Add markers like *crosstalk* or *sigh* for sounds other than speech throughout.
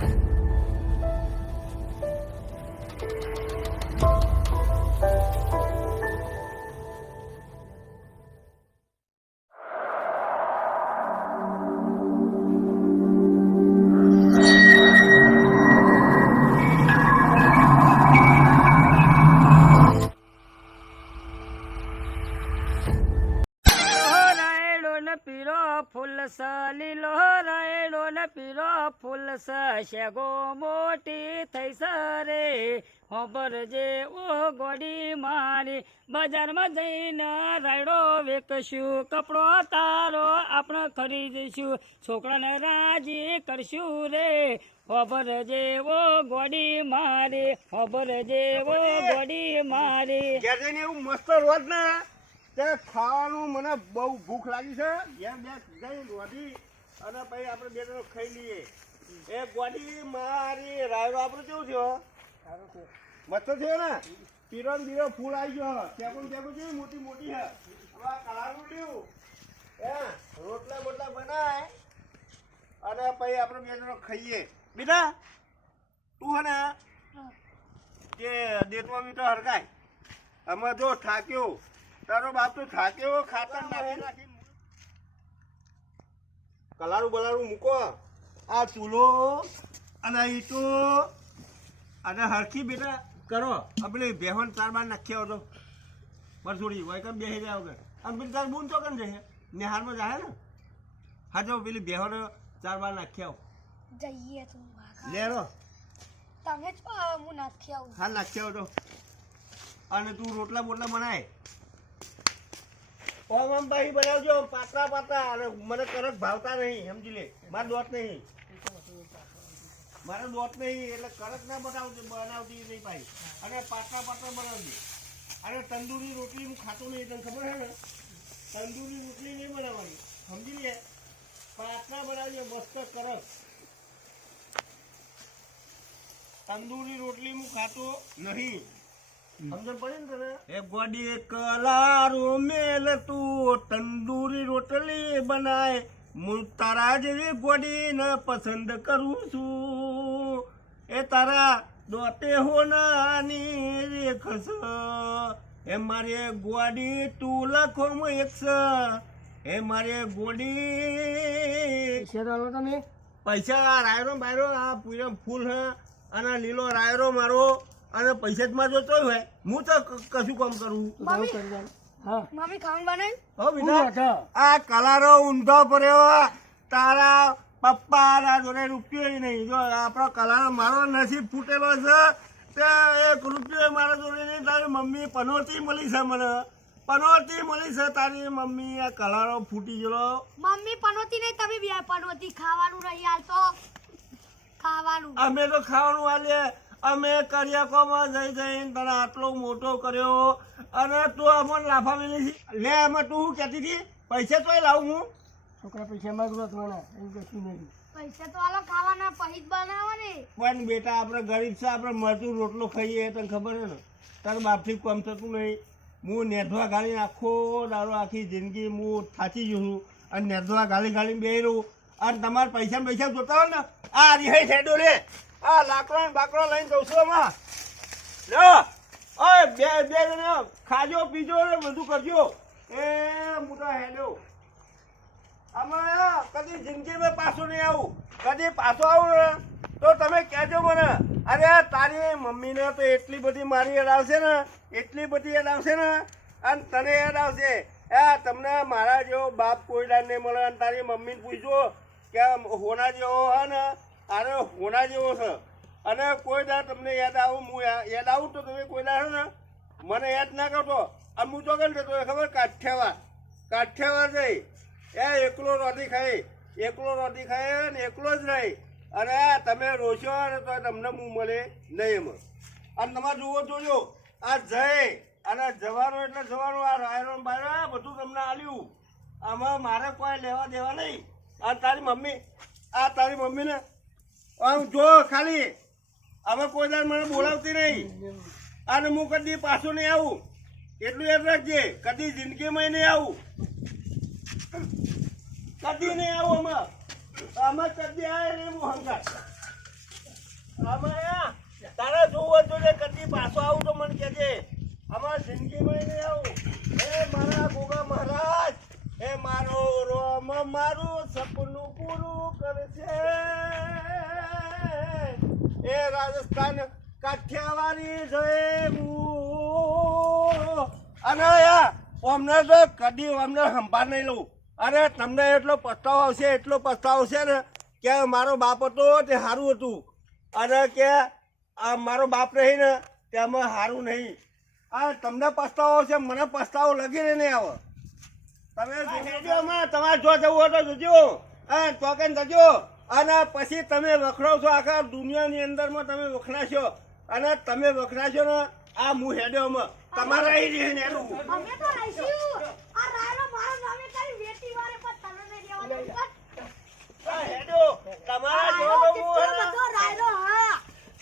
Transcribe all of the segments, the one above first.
રાયડો હોબર જે ઓ ગોડી મારી બજારમાં જઈને રાયડો વેકશું કપડો તારો આપણે ખરીદીશું. છોકરાને રાજી કરશું રે. ખબર જેવો ગોડી મારી ખબર જેવો ગોડી મારી. એવું મસ્ત રોજ ને તે ખાવાનું મને બહુ ભૂખ લાગી છે. ઘેર બે જઈ રોધી અને પછી આપણે બે જણો ખાઈ લઈએ. એ ગોડી મારી રાયડો આપણે કેવું થયો. મસ્ત થયો ને? પીરો બીરો ફૂલ આવી ગયો. ચેકું ચેકું છે? મોટી મોટી હે હવે આ કલાનું લ્યું હે? રોટલા બોટલા બનાય અને પછી આપણે બે જણો ખાઈએ. બેટા તું હે કે દેતવા મીઠો હરકાય અમે જો થાક્યો. તારો બાપ તો થાક્યો, ખાતર નાખી નાખી કલારું બલારું મૂકો. આ ચૂલો અને ઈટો અને હરખી બેટા કરો. આપણે બેહન ચાર બાર નાખ્યા હતો બરસોડી હોય કે બેસી જાય વગર? આમ પેલી તાર બૂન તો કેમ જશે? નિહારમાં જાય ને? હા જો પેલી બેહન ચાર બાર આવો. જઈએ તો. લેરો તમે પાવો, હું નથી આવું. હા નાખ્યા તો. અને તું રોટલા બોટલા બનાય. ઓમ આમ ભાઈ બનાવજો પાતળા પાતળા. અને મને કરક ભાવતા નહીં સમજી લે. માર દોત નહીં. મારે દોત નહીં એટલે કડક ના બનાવજો બનાવતી નહીં ભાઈ. અને પાતળા પાતળા બનાવજો. અને તંદૂરી રોટલી હું ખાતો નહીં તને ખબર છે ને? તંદૂરી રોટલી નહીં બનાવવાની સમજી લે? પાતળા બનાવજો મસ્ત કડક તંદૂરી રોટલી હું ખાતો નહીં. ગોડી કલારો મેલ તું તંદૂરી રોટલી બનાય. હું તારા જેવી ગોડી ને પસંદ કરું છું. એ તારા દોટે હોનાની રેખસ એ મારે ગોડી તું લખો એક એ મારે ગોડી તમે. પૈસા રાયરો બાયરો આ પૂરમ ફૂલ હે અને લીલો રાયરો મારો અને પૈસા જ માં જોતો હોય. હું તો કશું કામ કરું? મમ્મી. હા. મમ્મી ખાવાનું બેટા આ કલારો ઊંધો પડ્યો તારા પપ્પા આ જોડે રૂપિયો નહીં. જો આપણો કલાનો મારો નસીબ ફૂટેલો છે તે એક રૂપિયો મારા જોડે નહીં. તારી મમ્મી પનોતી મળી છે મને. પનોતી મળી છે તારી મમ્મી. આ કલાનો ફૂટી ગયો મમ્મી પનોતી નહીં તમે બે પનોતી ખાવાનું રહી હાલ તો ખાવાનું. અમે તો ખાવાનું આલીએ અમે કરિયાકોમાં જઈ જઈને તને આટલો મોટો કર્યો. અને તું અમને લાફા મેલી લે અમે તું કહેતી હતી? પૈસા તોય લાવું હું? છોકરા પૈસા માંગવા થોડા એવું કશું નહીં. પૈસા તો હાલો ખાવાના જ બનાવો ને પણ બેટા આપણે ગરીબ છે આપણે મળતું રોટલો ખાઈએ તને ખબર છે ને? તારા બાપથી કામ થતું નહીં. હું નેધવા ગાળીને આખો દાડો આખી જિંદગી હું થાચી ગયો છું અને નેધવા ગાળી ગાળીને બે રહું. અને તમારે પૈસા ને પૈસા જોતા હોય ને આ રિહાઈ સાઈડો રે. આ લાકડો ને બાકડો લઈને જઉં છું આમાં. ઓય બે બે જણા ખાજો પીજો ને બધું કરજો. એ મોટા હેડો. આમાં કદી જિંદગીમાં પાછું નહીં આવું. કદી પાછો આવું ને, તો તમે કહેજો મને. અરે તારી મમ્મીને તો એટલી બધી મારી યાદ આવશે ને, એટલી બધી યાદ આવશે ને, અને તને યાદ આવશે. હા તમને મારા જેવો બાપ કોઈ દાડ નહીં મળે, અને તારી મમ્મીને પૂછજો કે હોના જેવો હે ને, અરે હોના જેવો છે. અને કોઈ દા તમને યાદ આવું, હું યાદ આવું તો તમે કોઈ હે ને, મને યાદ ના કરતો. અને હું તો કેમ જતો ખબર? કાઠિયાવાડ. કાઠિયાવાડ જઈ. એ એકલો રોટી ખાઈ એકલો રોટી ખાય ને એકલો જ રહી. અને તમે રોશો ને તો તમને મું મળે નહીં એમાં. અને તમારે જુઓ, જોજો. આ જય અને જવાનું એટલે જવાનું, આ રાયરો આ બધું તમને આલ્યું. આમાં મારે કોઈ લેવા દેવા નહીં. આ તારી મમ્મી, આ તારી મમ્મીને આમ જો ખાલી. હવે કોઈ દર મને બોલાવતી નહીં. અને હું કદી પાછું નહીં આવું. એટલું યાદ રાખજે, કદી જિંદગીમાં નહીં આવું. કદી નહીં આવું આમાં આમાં કદી આવે ને હું હંકાર આમાં તારા જોવું હતું ને કદી પાછો આવું તો મને કહેજે. આમાં જિંદગીમાં નહીં આવું. હે મારા ગોગા મહારાજ હે મારો રોમ મારું સપનું પૂરું કરશે. એ રાજસ્થાન કાઠિયાવાડી જય અને અમને તો કદી અમને સંભાળ નહીં લઉં. અરે તમને એટલો પસ્તાવો આવશે એટલો પસ્તાવો આવશે ને કે મારો બાપ હતો તે સારું હતું. અને કે આ મારો બાપ નહીં ને તેમાં સારું નહીં. આ તમને પસ્તાવો આવશે મને પસ્તાવો લગીને નહીં આવે. તમે જોજો. તમારે જો જવું હોય તો જોજો. હા ચોકન જજો. અને પછી તમે વખરો છો આખા દુનિયાની અંદરમાં તમે વખણાશો. અને તમે વખણાશો ને આ હું હેડ્યોમાં તમારે અહીં રહીને એનું અમે તો રહીશું. આ રાયલો મારો નામે તારી વેટી વારે પર તમે ને રહેવા દે હેડો. તમારા જો તો હું. બધો રાયલો હા.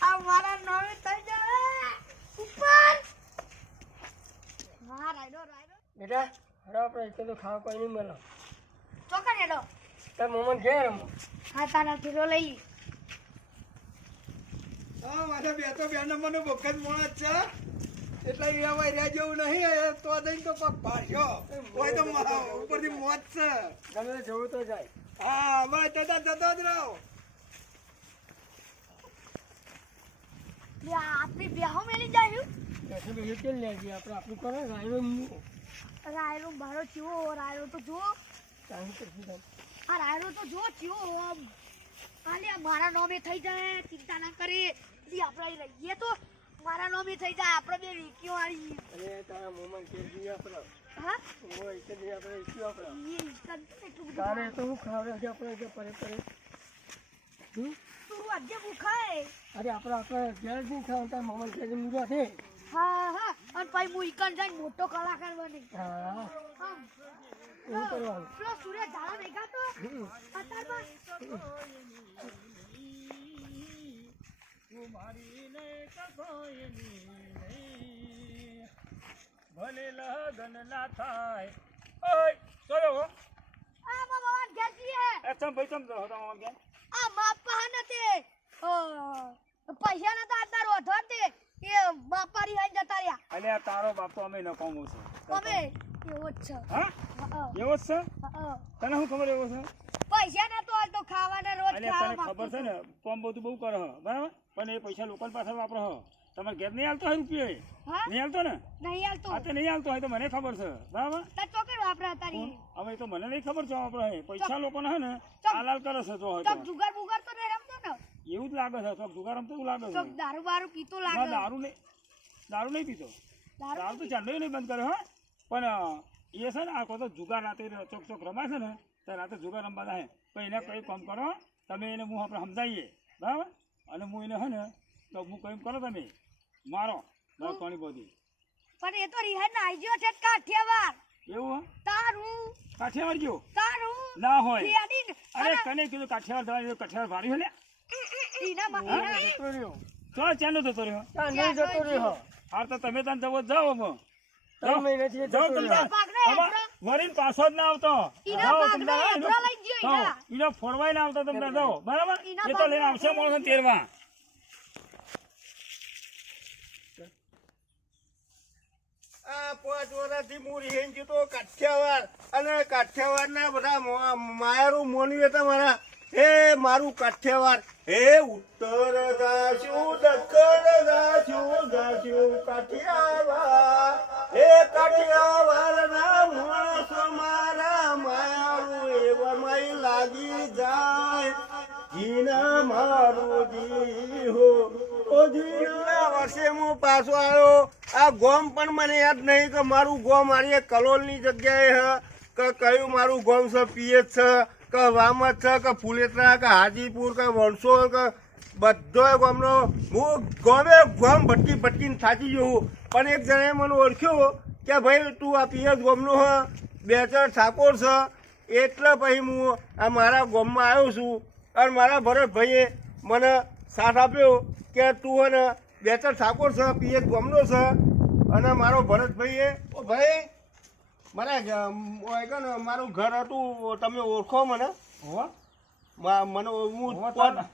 આ મારા નામે થઈ જાય ઉપર. હા રાયલો રાયલો બેટા હડો આપણે એટલે તો ખાવા કોઈ નહીં મળે. ચોકન હેડો. તાર મોમન છે રમો? હા તારા થેલો લઈ લી. હા મારા બે તો બે નંબરનો વખત મોણ જ છે. એટલે એ હવે રહ્યા જેવું નહીં તો દઈને તો પગ ભાળ્યો હોય તો ઉપરથી મોત છે. ગમે જવું તો જાય. હા બસ જતા જતો જ રહો. લે આ મેલી જાય બેઠી બેઠી કેમ લે છે આપણે આપણું કરો રાયરો રાયરો મારો ચીવો રાયરો તો જો આ રાયરો તો જો ચીવો આમ આલે મારા નામે થઈ જાય ચિંતા ના કરી. આપણે રહીએ તો. મારા નામે થઈ જાય આપણે બે વીકીઓ વાળી અરે તારા મોમાં કે જઈએ આપણે. હા? હું એટલે જઈએ આપણે ઈચ્છ્યું આપણે. ઈ ઈશ્વર એટલું તારે તો હું ખવડાવે છે આપણે જે પરે પરે. હમ? તું આજે ભૂખાય અરે આપણે આપણે ઘેર જ નહીં તાર મોમાં ઘેર જઈને છે. હા હા. અને પછી હું ઈકન જઈને મોટો કલાકાર બની હા. એવું કરવાનું. પેલો સૂર્ય ઝાડા દેખાતો હમ. અત્યારમાં ભલે લગન ના થાય. ઓય હો. આ બાબા છીએ એ ચમ ભાઈ ચમ તો હતા મોમાં ઘેર? આ માપા નથી અ, પૈસા નતા આતા તે એ બાપારી હાઈ જતા રહ્યા. અલે તારો બાપ તો અમે નકામો છે. અમે? એવો જ છે. હા? હા, એવો જ છે? તને શું ખબર એવો છે? પૈસા નતો હાલતો ખાવાના રોજ અલે તને ખબર છે ને? કોમ બધું બહુ કરે બરાબર? પણ એ પૈસા લોકો વાપરો હ તમારે ઘેર નહીં હાલતો હોય રૂપિયો નહીં હાલતો ને? નહીં હાલતો. આ તો નહીં હાલતો હોય તો મને ખબર છે. બરાબર? તાર ચોકર વાપરા તારી. હવે તો મને નહીં ખબર છે વાપરો હે પૈસા લોકોને હે ને હાલાલ કરે છે જો હોય તો. જુગાર બુગાર તો નહીં રમતો ને? એવું જ લાગે છે. ચોક જુગાર રમતો એવું લાગે છે. દારૂ બારૂ પીતો લાગે દારૂ નહીં. દારૂ નહીં પીતો. દારૂ તો ચાંદો નહીં બંધ કર્યો હા. પણ એ છે ને આ કહો તો જુગાર રાતે ચોક ચોક રમાય છે ને તો રાતે જુગાર રમવા જાય. તો એને કંઈ કામ કરો તમે એને હું આપણે સમજાવીએ. બરાબર? અને હું એને હે ને તો હું કંઈ કરો તમે મારો મારો ઘણી બધી પણ એ તો રિહાઈ ના આવી ગયો છે કાઠિયાવાડ. એવું તારું. કાઠિયાવાડ ગયો? તારું. ના હોય. અરે કને કીધું કાઠિયાવાડ જવાનું કાઠિયાવાડ ભારી માં હા? તો ચાલો જતો રહ્યો? નહીં જતો રહ્યો. હા તો તમે તને જવો જાઓ આમાં પાછો જ ના આવતો. ઈના ના આવતો તમને બરાબર? એ તો લઈને આવશે માણસો તેરવા પાંચ વર્ષથી હું રેન્જ તો કાઠિયાવાડ. અને કાઠિયાવાડના બધા માયારું મોનવી હતા મારા હે મારું કાઠિયાવાડ, હે ઉત્તર જાશું દક્ષિણ જાશું જાશું કાઠિયાવાડ. હે કાઠિયાવાડના માણસ મારા મારું એવા મય લાગી જાય. જીના મારું જી હો વર્ષે હું પાછો આવ્યો. આ ગોમ પણ મને યાદ નહીં કે મારું ગોમ મારી કલોલની જગ્યાએ કયું મારું ગોમ છે પીએચ છે કે વામત છે કે ફુલેતરા કે હાજીપુર કે વણસોલ કે બધો ગામનો હું ગમે ગામ ભટકી ભટકીને થાકી ગયો હું. પણ એક જણાએ મને ઓળખ્યો કે ભાઈ તું આ પિયર ગામનો હ, બે ચાર ઠાકોર છે, એટલે પછી હું આ મારા ગામમાં આવ્યો છું. અને મારા ભરતભાઈએ મને સાથ આપ્યો કે તું હે ને બે ચાર ઠાકોર છે પિયર ગામનો છે. અને મારો ભરતભાઈએ ભાઈ મારા ગ- ઓય કે ને મારું ઘર હતું તમે ઓળખો મને? મને હું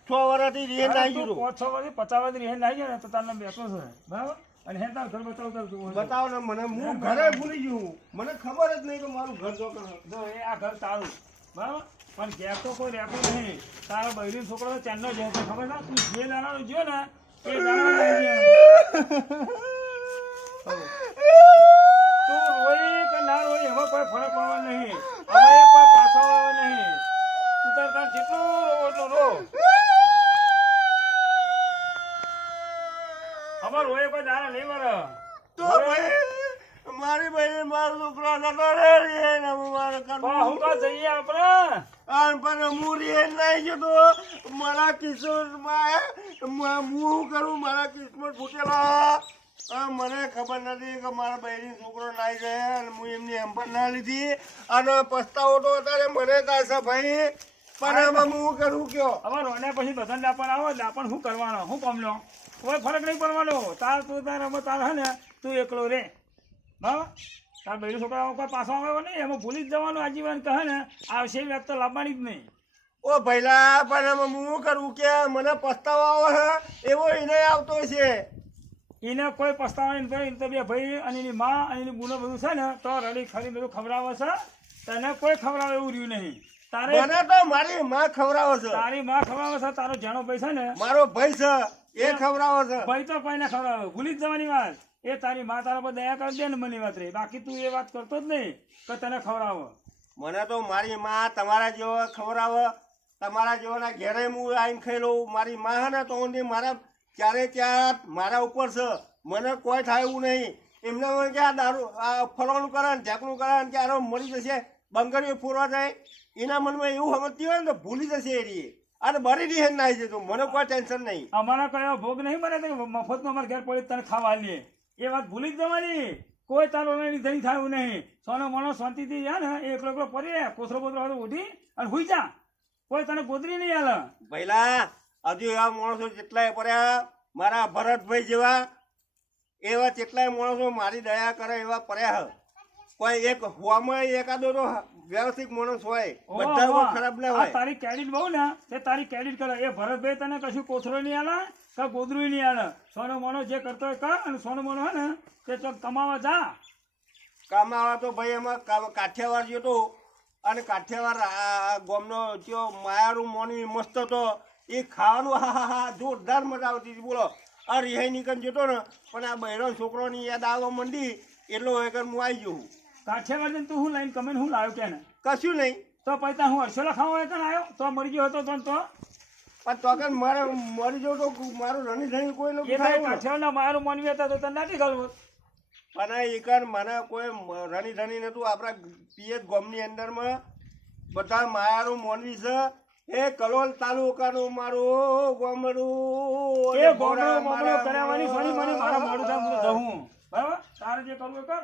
છ વર્ષથી અરે નાઈ ગયો પાંચ છ વર્ષથી પચાસ વર્ષ નાઈ જાય ને તો તારને બેસો છે. બરાબર? અને હે તાર ઘર બતાવ તું હોય બતાવો ને મને હું ઘરે ભૂલી ગયું મને ખબર જ નહીં કે મારું ઘર જો કરો એ આ ઘર તારું. બરાબર? પણ ઘેર તો કોઈ રહેતો નહીં. તારો બૈરી છોકરો તો ચાંદનો જ છે ખબર ના તું જે દાડાનો જો ને એ દાણા *laughs* તું રોઈ કે હોય એમાં કોઈ ફરક પડવા નહીં. હવે કોઈ પાછો આવે નહીં. તું તાર તાર જેટલું રો એટલું રો. અમાર રોય કોઈ નહીં મરે તો ભાઈ મારી બહેન મારો છોકરો નતો રે રીએ ને હું મારે કરવું હું જઈએ આપણે? આન પર હું રીએ નાઈ ગયો તો મારા કિશોરમાં હું શું કરું? મારા કિસ્મત ફૂટેલા. મને ખબર નથી કે મારા બહેરી છોકરો નાઈ ગયા અને હું એમની હેમ્પર ના લીધી. અને પસ્તાવો તો અત્યારે મને છે ભાઈ. પણ એમાં હું કરું કયો? હવે રોને પછી બધા લાપણ આવો લાપણ શું કરવાનો? શું કમનો કોઈ ફરક નહીં પડવાનો. તાર તું તાર અમે તાર હે ને તું એકલો રે. બરાબર? તાર બેડી છોકરા કોઈ પાછો આવ્યો નહીં. એમાં ભૂલી જ જવાનું આજીવન કહે ને આવશે એ તો લાવવાની જ નહીં. ઓ ભઈલા પણ એમાં હું કરું કે? મને પસ્તાવો આવે એવો એને આવતો છે. એને કોઈ પસ્તાવાની નથી તો બે ભાઈ અને એની માં અને એની ગુનો બધું છે ને તો રડી ખરી બધું ખવડાવે છે. તને કોઈ ખવડાવે એવું રહ્યું નહીં. તારે મને તો મારી માં ખવડાવે છે. તારી માં ખવડાવે છે તારો જેનો ભાઈ છે ને? મારો ભાઈ છે એ ખવડાવે છે. ભાઈ તો કોઈને ખવડાવે? ભૂલી જ જવાની વાત. એ તારી માં તારા પર દયા કરી દે ને મને વાત રહી બાકી તું એ વાત કરતો જ નહીં કે તને ખવડાવો. મને તો મારી માં તમારા જેવો ખવડાવે તમારા જેવાના ઘેરે હું આવીને ખાઈ લઉં. મારી માં ને તો હું મારા ક્યારે ત્યાં મારા ઉપર છે? મને કોઈ થાય એવું નહીં. એમને મને કે આ દારૂ આ ફરવાનું કરે ને ઢેકનું કરે ને આનો મરી જશે બંગડીઓ ફૂરવા જાય. એના મનમાં એવું સમજતી હોય ને તો ભૂલી જશે એ અને બરી રહી ના આવી જતું મને કોઈ ટેન્શન નહીં. અમારા કયો ભોગ નહીં મને તો મફતમાં અમારે ઘેર પડી તને ખાવા લઈએ એ વાત ભૂલી જ જવાની. કોઈ તારો એની ધણી થાય નહીં. સોનો મોનો શાંતિથી જા ને એકલો એકલો પડી કોથરો બોથરો ઉઠી અને હુઈ જા. કોઈ તને ગોદરી નહીં હાલ પહેલા હજુ એવા માણસો જેટલાય પડ્યા મારા ભરતભાઈ જેવા એવા જેટલાય માણસો મારી દયા કરે એવા પડ્યા. કોઈ એક હોવામાં એકાદો તો વ્યવસ્થિત માણસ હોય બધા ખરાબ ના હોય. તારી કેડિટ બહુ ને તે તારી કેડિટ કરે. એ ભરતભાઈ તને કશું કોથરો નહીં આલે કે ગોદરું નહીં આલે. સોનો મોનો જે કરતો હોય કર અને સોનો મોનો હે ને તે તો કમાવા જા. કમાવા તો ભાઈ એમાં કાઠિયાવાડ જેટલું અને કાઠિયાવાડ આ- જો ગામનો ત્યો માયારું મોની મસ્ત હતો. એ ખાવાનું હા હા હા જોરદાર મજા આવતી હતી બોલો. આ રિહાઈ નીકળ જતો ને પણ આ બહેરો છોકરોની યાદ આવવા માંડી એટલો એક હું આવી જઉં કાઠિયાવાડ તું હું લાઈન કમેન્ટ હું લાવ્યો કે કશું નહીં. તો પૈસા હું અરસેલા ખાવા હોય આવ્યો? તો મરી ગયો હતો તો તો? પણ તો કે મારે મરી જવું તો મારું રણી થઈને કોઈ લોકો. કાઠિયાવાડના મારું મનવી હતા તો તને નથી ગાળવું પણ એક મને કોઈ રણી ધણી નહોતું આપણા પીએચ ગોમની અંદરમાં બધા માયારું મોનવી છે એ કલોલ તાલુકાનું મારું ગામડું એ ગોમડો મામલો કરાવવાની સોની મને મારા મોડું થાય હું જહું બરાબર? તારે જે કરવું એ કર.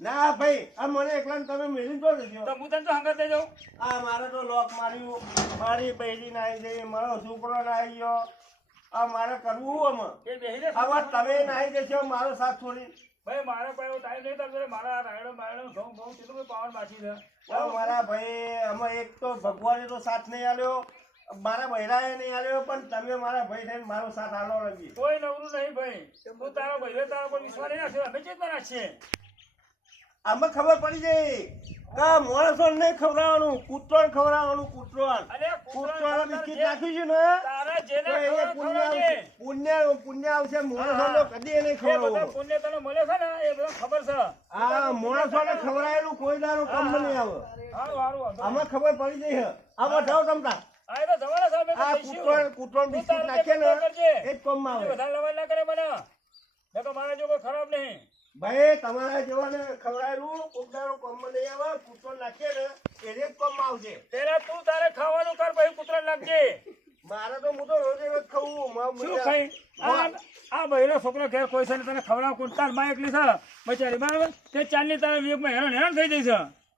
ના? ભાઈ આ મને એકલા તમે મેલી તો દેજો તો હું તને તો હંગત લઈ જાઉં. આ મારે તો લોક માર્યું. મારી બહેરી ના આવી જઈ મારો છોકરો ના આવી ગયો. આ મારે કરવું આમાં. એ બેહી રે આવા તમે જશો મારો સાથ છોડી ભાઈ મારા પાસે ટાઈમ નહીં થતો મારા રાયડો બાયડો ઘઉં ઘઉં કેટલું બધું પાવન બાકી છે. મારા ભાઈ અમે એક તો ભગવાને તો સાથ નહીં આલ્યો મારા બૈરાએ નહીં આલ્યો પણ તમે મારા ભાઈ થઈને મારો સાથ આલો નથી કોઈ નવરું નહીં ભાઈ. તું તારા ભાઈઓ તારા પર વિશ્વાસ નહીં રાખ્યો અમે ચેતના રાખીએ. આમાં ખબર પડી જાય કે માણસો નહીં ખવડાવવાનું કૂતરોને ખવડાવવાનું કૂતરોને. અરે બિસ્કિટ નાખ્યું છે ને તારા જેને તો એ ખવડાવવું પુણ્ય પુણ્ય પુણ્ય આવશે માણસોને કદી નહીં ખવડાવવું. પુણ્ય તને મળે છે ને એ બધા ખબર છે. આ માણસોને ખવડાયેલું કોઈ દારો કમ નહીં આવે. આમાં ખબર પડી જાય આમાં જાઓ તમતા આ. કૂતરો કૂતરો બિસ્કિટ નાખે ને. એ જ કોમમાં આવે. વધારે ના કરે મને. મેં તો મારા જો કોઈ ખરાબ નહીં. ભાઈ તમારા જેવાને ખવડાયેલું કૂતરાનું કોમમાં નહીં આવે કૂતરો નાખે ને એને જ કોમમાં આવશે પેલા તું તારે ખાવાનું કર ભાઈ કૂતરા નાખજે. મારે તો હું તો રોજે રોજ ખાવું શું ખાઈ? આ બહેરો છોકરો ઘેર કોઈ છે ને તને ખવડાવ કુંતાલમાં એકલી છે બચારી બરાબર? તે ચાલની તારા વિવેકમાં હેરાન હેરાન થઈ જઈશ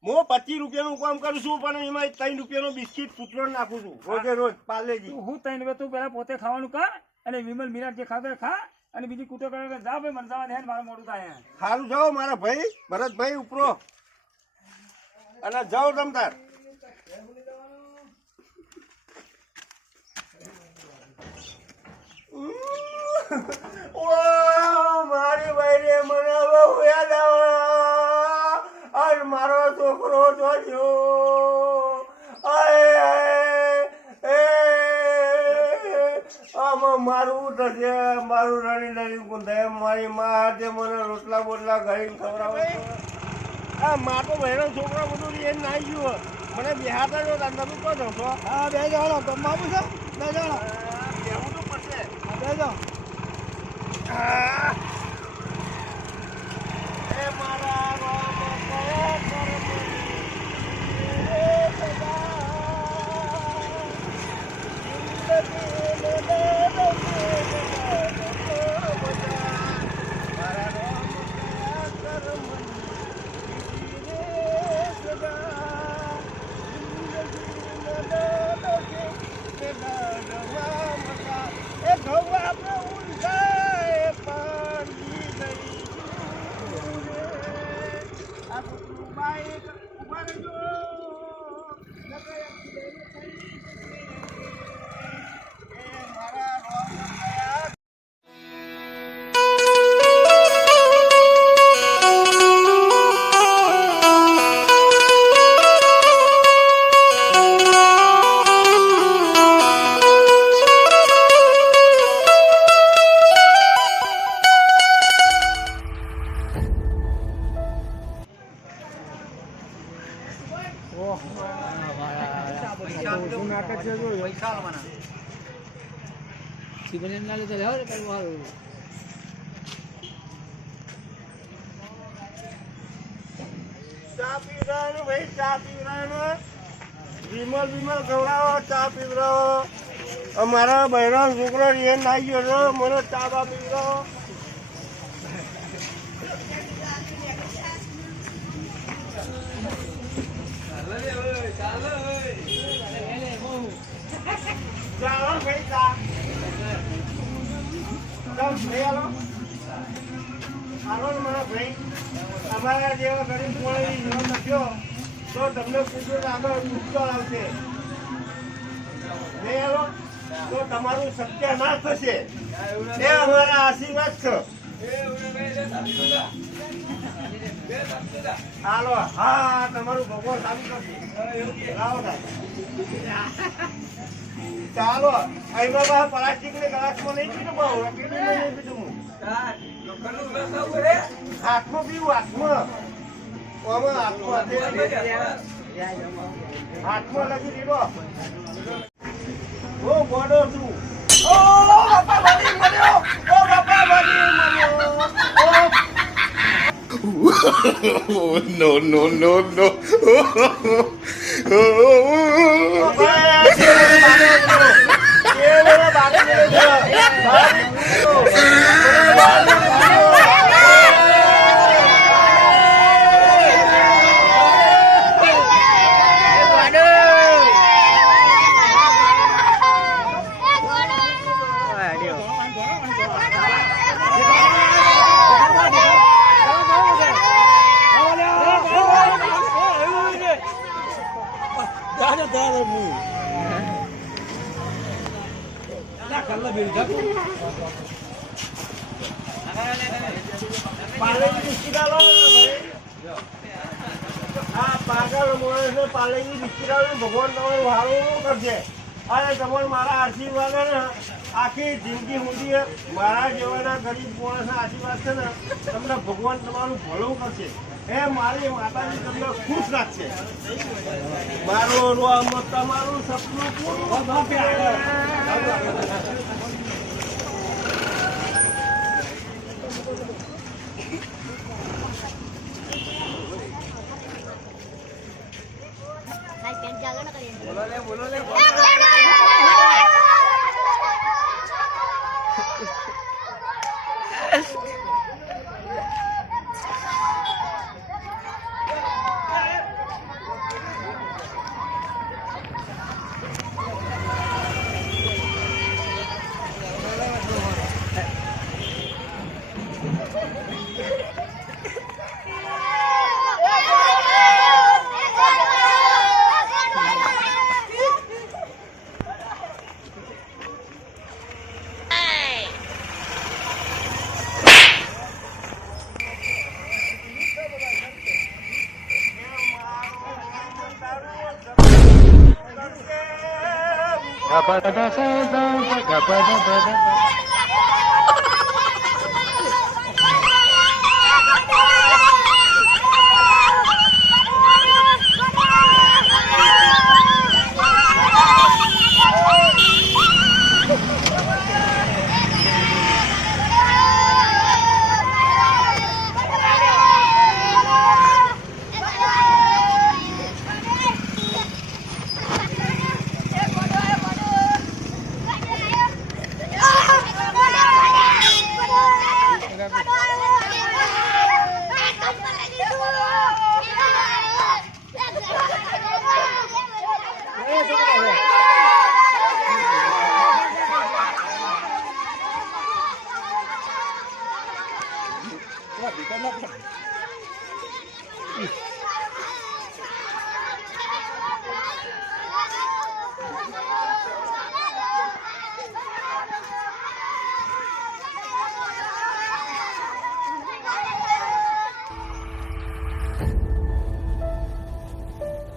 હું પચીસ રૂપિયાનું કામ કરું છું પણ એમાં ત્રણ રૂપિયાનો બિસ્કિટ કૂતરો નાખું છું રોજે રોજ પાર્લેજી હું હું રૂપિયા તું પેલા પોતે ખાવાનું કર અને વિમલ મીરા જે ખાતો ખા. અને બીજી કૂટો કરે કે, જા ભાઈ, મને જવા દે મારું મોડું થાય સારું જાઓ, મારા ભાઈ, ભરતભાઈ, ઉપરો. અને જાઓ તમતાર મારી ભાઈ મને બહુ યાદ મારો છોકરો જોયો આય મારું થશે મારું રડી રડી ગુંધાય મારી મા હાથે મને રોટલા બોટલા ઘડીને ખવડાવે આ મા તો બહેનો છોકરા બધું એ નાઈ ગયું. મને બિહાતા જો તમે કહો છો તો હા બે જાણો. ગમવા છે? બે જાણો. કહેવું તો પડશે. બે જાઓ ચા પીવડાવો ભાઈ? ચા પીવડાવો વિમલ વિમલ ખવડાવો ચા પીવડાવો અમારા બહેનો છોકરો એ આવી ગયો છે. મને ચા બા પીવડાવો ચાલો ભાઈ ચા ચાલો ભાઈ હાલો હાલો ને મારા ભાઈ અમારા જેવા ગરીબ માણસની જીવન લખ્યો તો તમને પૂછ્યું આગળ ઉત્તર આવશે. નહીં હાલો તો તમારું સત્યાનાશ થશે. એ અમારા આશીર્વાદ છો. હાલો, હા, તમારું ભગવાન સારું કરશે. ચાલો એમાં પ્લાસ્ટિક ને ગ્લાસમાં નહીં પીધું બહુ નહીં પીધું હાથમાં પીવું હાથમાં. ઓમાં હાથમાં હાથમાં લગી દીધો હું ગોડો છું. ઓ બાપા બની મળ્યો ઓ બાપા બની મળ્યો *laughs* no, no, no, no. *laughs* Yeah, ને ભાઈ. આ પાગલ માણસને પાલેજી બિસ્કિટ ભગવાન તમારું સારું કરશે અને તમારે મારા આશીર્વાદ ને, આખી જિંદગી સુધી મારા જેવાના ગરીબ માણસના આશીર્વાદ છે ને, તમને ભગવાન તમારું ભલું કરશે. હે મારી માતાજી તમને ખુશ રાખશે. મારું રોમ તમારું સપનું બોલો લે બોલો લે. પડે.